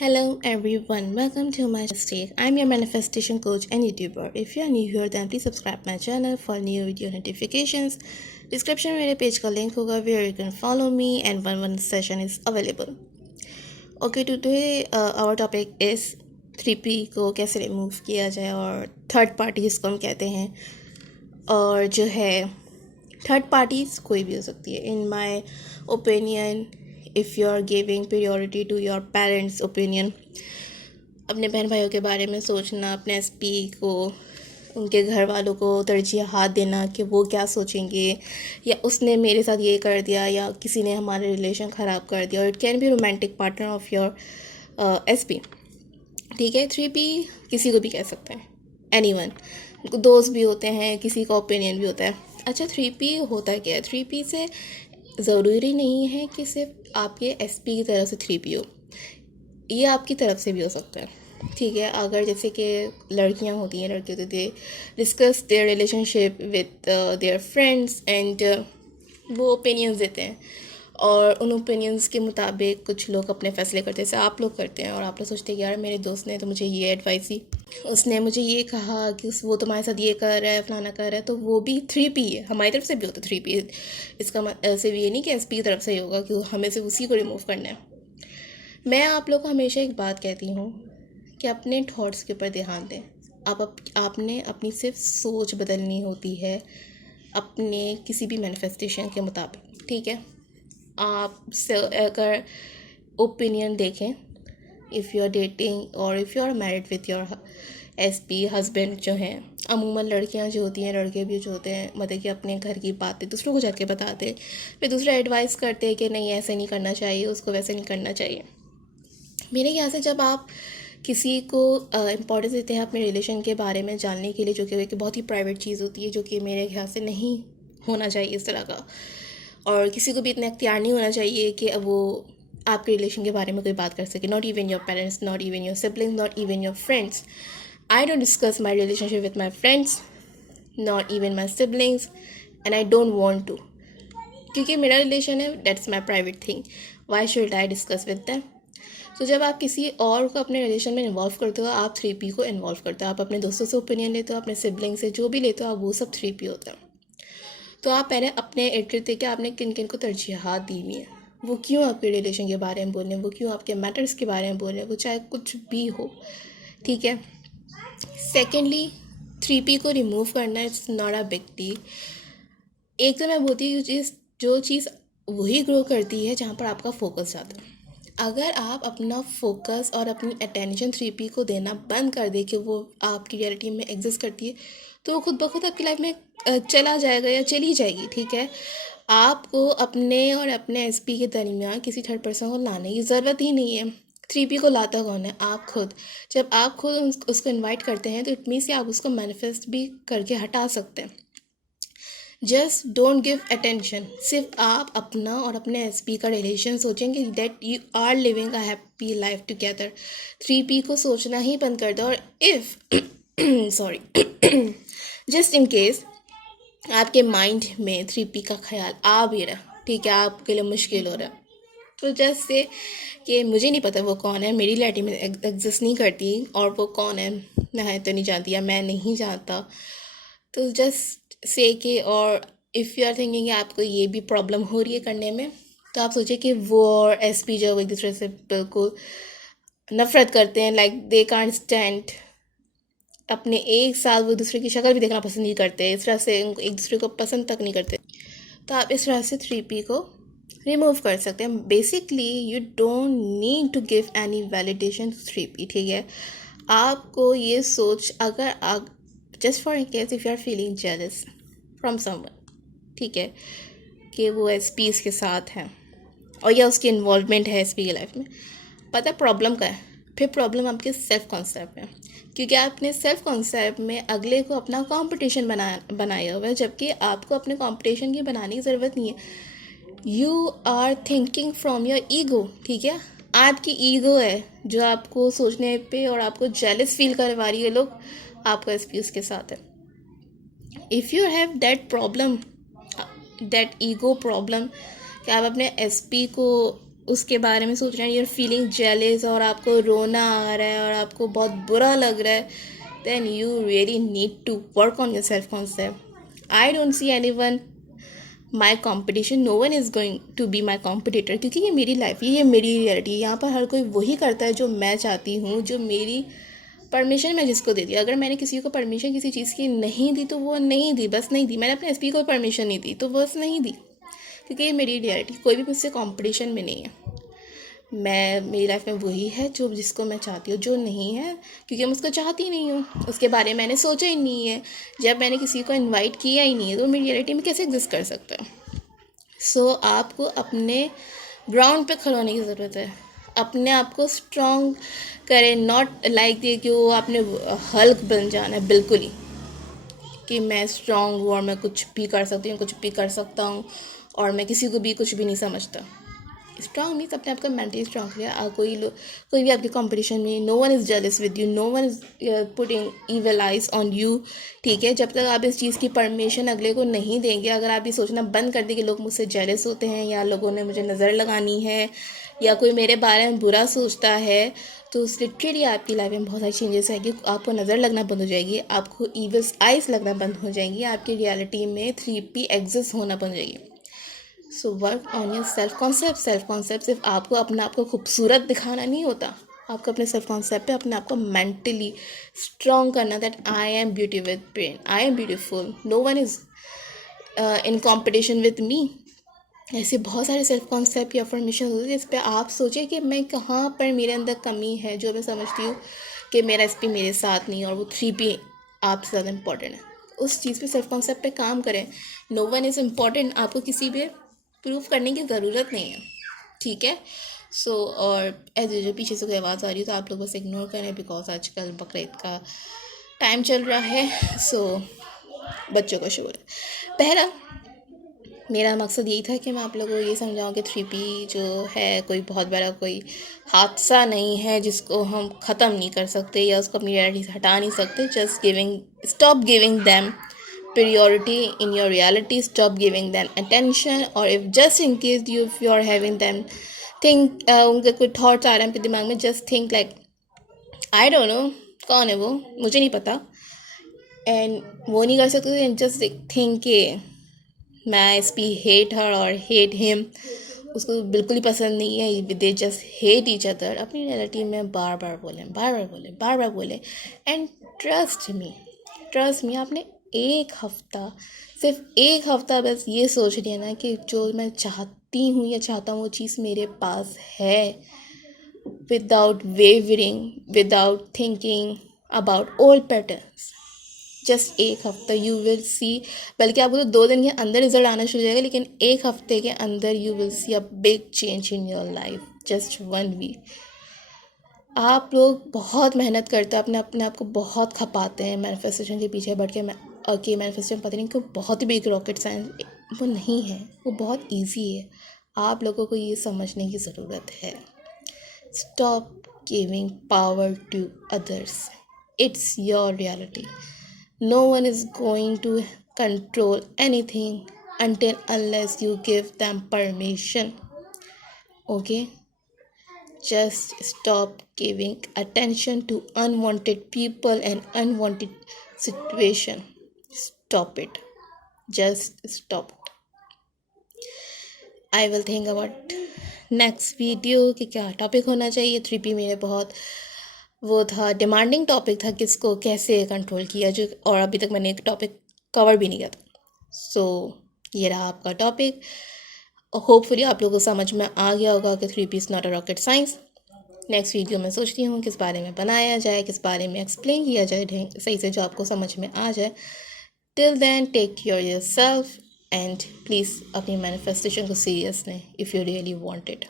Hello everyone, welcome to my stage. I'm your manifestation coach and YouTuber. If you are new here, then please subscribe my channel for new video notifications. Description में मेरे page का link होगा where you can follow me and one session is available. Okay, today our topic is 3P को कैसे remove किया जाए और third party जिसको हम कहते हैं, और जो है थर्ड पार्टीज कोई भी हो सकती है. In my opinion, if you are giving priority to your parents opinion, अपने बहन भाइयों के बारे में सोचना, अपने एसपी को, उनके घर वालों को तरजीह हाथ देना कि वो क्या सोचेंगे, या उसने मेरे साथ ये कर दिया, या किसी ने हमारे रिलेशन ख़राब कर दिया. और it can be romantic partner of your SP. ठीक है, 3P किसी को भी कह सकते हैं, एनीवन. दोस्त भी होते हैं, किसी का ओपिनियन भी होता है. अच्छा, 3P होता क्या है? 3P से ज़रूरी नहीं है कि सिर्फ आपके एसपी की तरफ से 3P हो, ये आपकी तरफ से भी हो सकता है. ठीक है, अगर जैसे कि लड़कियां होती हैं, लड़के होते थे, discuss their relationship with their friends and वो ओपिनियंस देते हैं, और उन ओपिनियंस के मुताबिक कुछ लोग अपने फैसले करते हैं. जैसे आप लोग करते हैं, और आप लोग सोचते हैं कि यार मेरे दोस्त ने तो मुझे ये एडवाइस दी, उसने मुझे ये कहा कि वो तुम्हारे साथ ये कर रहा है, फलाना कर रहा है, तो वो भी 3P है. हमारी तरफ से भी होता है 3P. इसका सिर्फ ये नहीं कि एसपी की तरफ से ही होगा कि हमें सिर्फ उसी को रिमूव करना है. मैं आप लोग को हमेशा एक बात कहती हूँ कि अपने थॉट्स के ऊपर ध्यान दें. आपने अपनी सिर्फ सोच बदलनी होती है अपने किसी भी मैनिफेस्टेशन के मुताबिक. ठीक है, आप अगर ओपिनियन देखें, इफ़ यू आर डेटिंग और if you are married with your SP husband, जो हैं अमूमन लड़कियां जो होती हैं, लड़के भी जो होते हैं, मतलब कि अपने घर की बातें दूसरों को जाके बताते हैं, फिर दूसरे एडवाइस करते हैं कि नहीं ऐसे नहीं करना चाहिए, उसको वैसे नहीं करना चाहिए. मेरे ख्याल से जब आप किसी को इम्पोर्टेंस देते हैं अपने रिलेशन के बारे में जानने के लिए, जो कि एक बहुत ही प्राइवेट चीज़ होती है, जो कि मेरे ख्याल से नहीं होना चाहिए इस तरह का, और किसी को भी इतना इख्तियार नहीं होना चाहिए कि अब वो आपके रिलेशन के बारे में कोई बात कर सके. Not even your parents, not even your siblings, not even your friends. I don't discuss my relationship with my friends, not even my siblings, and I don't want to, क्योंकि मेरा रिलेशन है, that's my private thing. Why should I discuss with them? तो जब आप किसी और को अपने रिलेशन में इन्वॉल्व करते हो, आप 3P को इन्वॉल्व करते हो. आप अपने दोस्तों से ओपिनियन लेते हो, अपने सिबलिंग से जो भी लेते हो, आप वो सब 3P होता है. तो आप पहले अपने इर्द देखिए आपने किन किन को तरजीहात दी हुई हैं, वो क्यों आपके रिलेशन के बारे में बोल रहे हैं, वो क्यों आपके मैटर्स के बारे में बोल रहे हैं, वो चाहे कुछ भी हो. ठीक है. सेकेंडली, 3P को रिमूव करना it's not a big deal. एक तो मैं बोलती हूँ जो चीज़ वही ग्रो करती है जहाँ पर आपका फोकस जाता है. अगर आप अपना फोकस और अपनी अटेंशन 3P को देना बंद कर दे कि वो आपकी रियलिटी में एग्जिस्ट करती है, तो वो खुद ब खुद आपकी लाइफ में चला जाएगा या चली जाएगी. ठीक है, आपको अपने और अपने एसपी के दरमियान किसी थर्ड पर्सन को लाने की ज़रूरत ही नहीं है. 3P को लाता कौन है? आप खुद. जब आप खुद उसको इन्वाइट करते हैं, तो इट मीन्स कि आप उसको मैनिफेस्ट भी करके हटा सकते हैं. Just don't give attention. सिर्फ आप अपना और अपने एसपी का रिलेशन सोचेंगे, that you are living a happy life together. 3P को सोचना ही बंद कर दो. और if sorry just in case आपके माइंड में 3P का ख्याल आ भी रहा, ठीक है, आपके लिए मुश्किल हो रहा, तो जस्ट से कि मुझे नहीं पता वो कौन है, मेरी लाइफ में एग्जिस्ट नहीं करती, और वो कौन है मैं तो नहीं जानती, या मैं नहीं जानता. तो जस्ट से कि, और इफ़ यू आर थिंकिंग कि आपको ये भी प्रॉब्लम हो रही है करने में, तो आप सोचिए कि वो और एसपी जो एक दूसरे से बिल्कुल नफ़रत करते हैं, लाइक दे कांट स्टैंड. अपने एक साथ वो दूसरे की शक्ल भी देखना पसंद नहीं करते, इस तरह से एक दूसरे को पसंद तक नहीं करते. तो आप इस तरह से 3P को रिमूव कर सकते हैं. Basically you don't need to give any validation to 3P. ठीक है, आपको ये सोच, अगर आप just for in case if you are feeling jealous from someone, ठीक है, कि वो एसपी इसके साथ है, और या उसकी इन्वॉल्वमेंट है एसपी की लाइफ में, पता प्रॉब्लम का है. फिर प्रॉब्लम आपके सेल्फ कॉन्सेप्ट है, क्योंकि आपने सेल्फ कॉन्सेप्ट में अगले को अपना कंपटीशन बनाया हुआ है, जबकि आपको अपने कंपटीशन की बनाने की ज़रूरत नहीं है. You are thinking from your ego. ठीक है, आपकी ईगो है जो आपको सोचने पे और आपको जेलस फील करवा रही है, लोग आपका एक्सपीरियंस के साथ है. If you have that problem, that ego problem, कि आप अपने एसपी को उसके बारे में सोच रहे हैं, यूर फीलिंग जेलस और आपको रोना आ रहा है और आपको बहुत बुरा लग रहा है, then you really need to work on your self concept. I don't see anyone my competition, no one is going to be my competitor, क्योंकि ये मेरी लाइफ है, ये मेरी रियलिटी है. यहाँ पर हर कोई वही करता है जो मैं चाहती हूँ, जो मेरी परमिशन मैं जिसको दे दी. अगर मैंने किसी को परमिशन किसी चीज़ की नहीं दी तो वो नहीं दी, बस नहीं दी. मैंने अपने एसपी को परमिशन नहीं दी तो बस नहीं दी, क्योंकि ये मेरी रियलिटी. कोई भी मुझसे कंपटीशन में नहीं है. मैं मेरी लाइफ में वही है जो जिसको मैं चाहती हूँ, जो नहीं है क्योंकि मैं उसको चाहती नहीं हूँ, उसके बारे में मैंने सोचा ही नहीं है. जब मैंने किसी को इनवाइट किया ही नहीं है तो मेरी रियलिटी में कैसे एग्जिस्ट कर सकता है. सो आपको अपने ग्राउंड पे खड़े होने की ज़रूरत है. अपने आप को स्ट्रॉन्ग करें, नॉट लाइक कि वो आपने हल्क बन जाना है बिल्कुल ही, कि मैं स्ट्रॉन्ग हूँ और मैं कुछ भी कर सकती हूँ, कुछ भी कर सकता हूँ और मैं किसी को भी कुछ भी नहीं समझता. स्ट्रॉन्ग मीन्स अपने आप को मेंटली स्ट्रॉन्ग किया. कोई भी आपके कंपटीशन में, no one is jealous with you, no one is putting evil eyes on you. ठीक है, जब तक आप इस चीज़ की परमिशन अगले को नहीं देंगे, अगर आप ये सोचना बंद कर दें कि लोग मुझसे जेलस होते हैं या लोगों ने मुझे नज़र लगानी है या कोई मेरे बारे में बुरा सोचता है, तो लिटरली आपकी लाइफ में बहुत सारी चेंजेस आएगी. आपको नज़र लगना बंद हो जाएगी, आपको ईवल्स आइज लगना बंद हो जाएंगी, आपकी रियलिटी में 3P एग्जिस्ट होना बंद हो जाएगी. So work on your self concept. Self concept सिर्फ आपको अपने आप को खूबसूरत दिखाना नहीं होता, आपको अपने सेल्फ कॉन्सेप्ट पे अपने आप को मेंटली स्ट्रॉन्ग करना, that I am beauty with brain, I am beautiful, no one is in competition with me. ऐसे बहुत सारे सेल्फ कॉन्सेप्ट या अफर्मेशन होते हैं जिस पे आप सोचें कि मैं कहाँ पर मेरे अंदर कमी है, जो मैं समझती हूँ कि मेरा SP मेरे साथ नहीं और वो 3P आपसे ज़्यादा इंपॉर्टेंट है. उस चीज़ पे सेल्फ कॉन्सेप्ट पे काम करें. नो वन इज़ इम्पॉर्टेंट, आपको किसी पे प्रूफ करने की ज़रूरत नहीं है. ठीक है. सो और एज जो पीछे से कोई आवाज़ आ रही है तो आप लोग बस इग्नोर करें, बिकॉज आजकल बकरीद का टाइम चल रहा है. सो बच्चों का शोर है. पहला मेरा मकसद यही था कि मैं आप लोगों को ये समझाऊँ कि 3P जो है कोई बहुत बड़ा कोई हादसा नहीं है जिसको हम ख़त्म नहीं कर सकते या उसको अपनी रियलिटी से हटा नहीं सकते. Stop giving them priority in your reality, stop giving them attention. और if just in case you are having them think उनके कोई thoughts आ रहे हैं आपके दिमाग में, just think like I don't know कौन है वो, मुझे नहीं पता. एंड वो नहीं कर सकते, just think कि मैं SP hate her और hate him, उसको बिल्कुल ही पसंद नहीं है, they just hate each other. अपनी रियलिटी में बार बार बोलें. एंड ट्रस्ट मी आपने सिर्फ एक हफ्ता बस ये सोच लिया ना कि जो मैं चाहती हूँ या चाहता हूँ वो चीज़ मेरे पास है, without wavering, without thinking about old patterns. Just एक हफ्ता यू विल सी, बल्कि आपको तो 2 दिन के अंदर रिजल्ट आना शुरू हो जाएगा, लेकिन एक हफ्ते के अंदर you will see a big change in your life. Just 1 week. आप लोग बहुत मेहनत करते हैं, अपने आप को बहुत खपाते हैं मैनिफेस्टेशन के पीछे बढ़ के. मैनिफेस्टेशन पता नहीं क्यों बहुत ही बिग रॉकेट साइंस वो नहीं है, वो बहुत इजी है. आप लोगों को ये समझने की ज़रूरत है. Stop giving power to others. It's your reality. No one is going to control anything until unless you give them permission. Okay? Just stop giving attention to unwanted people and unwanted situation. Stop it. Just stop it. I will think about next video कि क्या topic होना चाहिए. 3P मेरे बहुत वो था, demanding topic था, किसको कैसे कंट्रोल किया, जो और अभी तक मैंने एक टॉपिक कवर भी नहीं किया था. सो ये रहा आपका टॉपिक. होपफुली आप लोगों को समझ में आ गया होगा कि 3P is not a rocket science. Next video में सोचती हूँ किस बारे में बनाया जाए, किस बारे में एक्सप्लेन किया जाए सही से, जो आपको समझ में आ जाए. Till then take care yourself and please अपनी मैनिफेस्टेशन को सीरियस लें if you really want it.